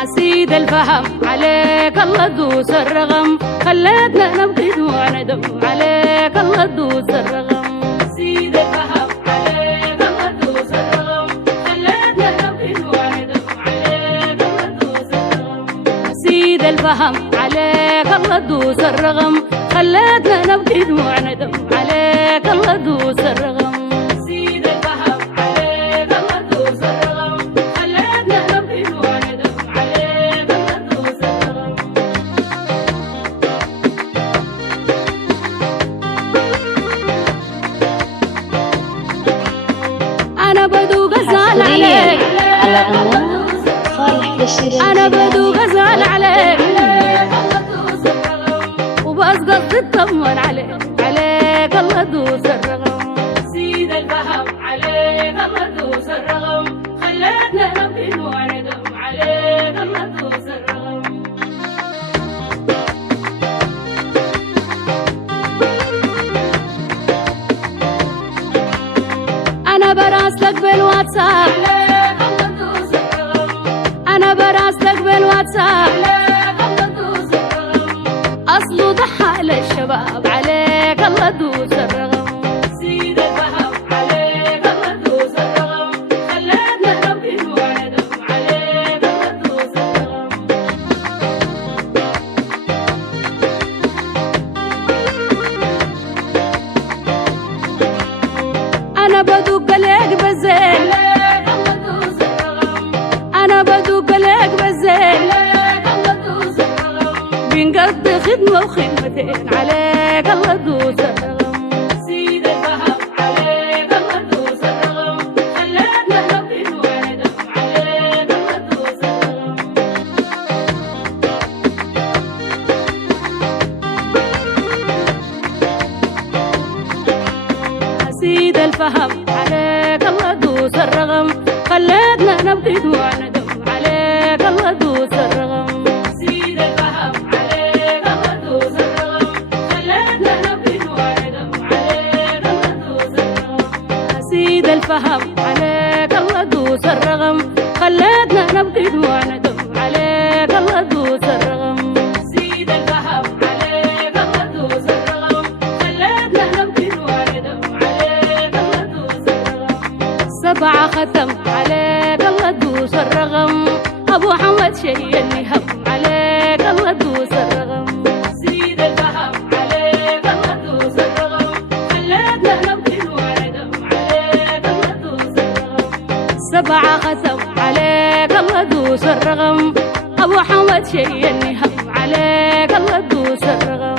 عسيد الفهم عليك الله دوس الرغم خلتنا نبكي دموع ندم عليك الله دوس الرغم عسيد الفهم عليك الله دوس الرغم خلتنا نبكي دموع ندم عليك الله دوس الرغم عسيد الفهم عليك الله دوس الرغم خلتنا نبكي دموع ندم عليك الله دوس الرغم عسيد الفهم عليك الله دوس الرغم خلتنا نبكي دموع ندم عليك الله دوس الرغم أنا بدو غزال عليك على عنوان صالح بشير أنا بدو غزال عليك وبس قصدي اطمن عليك عليك الله دوس الرغم سيد الفهم عليك الله دوس الرغم خلتنا نبكي دموع ندم عليك الله دوس الرغم أنا براسلك بالواتساب عليك الله دوس الرغم أنا براسلك بالواتساب عليك الله دوس الرغم أصله ضحى للشباب عليك الله دوس الرغم سيد الفهم عليك الله دوس الرغم خلتنا نبكي دموع ندم عليك الله دوس الرغم أنا بدق لك بالزين عليك الله دوس الرغم أنا بدق لك بالزين عليك الله دوس الرغم بنقضي خدمة وخدمتين عليك الله دوس الرغم سيد الفهم عليك الله دوس الرغم خلتنا نبكي دموع ندم عليك الله دوس الرغم سيد الفهم عليك الله دوس الرغم خلتنا نبكي دموع ندم عليك الله دوس الرغم سيد الفهم عليك الله دوس الرغم خلتنا نبكي دموع ندم عليك الله دوس الرغم سيد الفهم عليك الله دوس الرغم خلتنا نبكي دموع ندم عليك الله دوس الرغم سيد الفهم عليك الله دوس الرغم خلتنا نبكي دموع ندم عليك الله دوس الرغم سبعة ختم عليك الله دوس الرغم أبو حمد شيء النهم عليك الله دوس الرغم سيد الفهم عليك الله دوس الرغم خلتنا نبكي دموع ندم عليك الله دوس الرغم سبعة ختم عليك الله دوس الرغم أبو حمد شيء النهم عليك الله دوس الرغم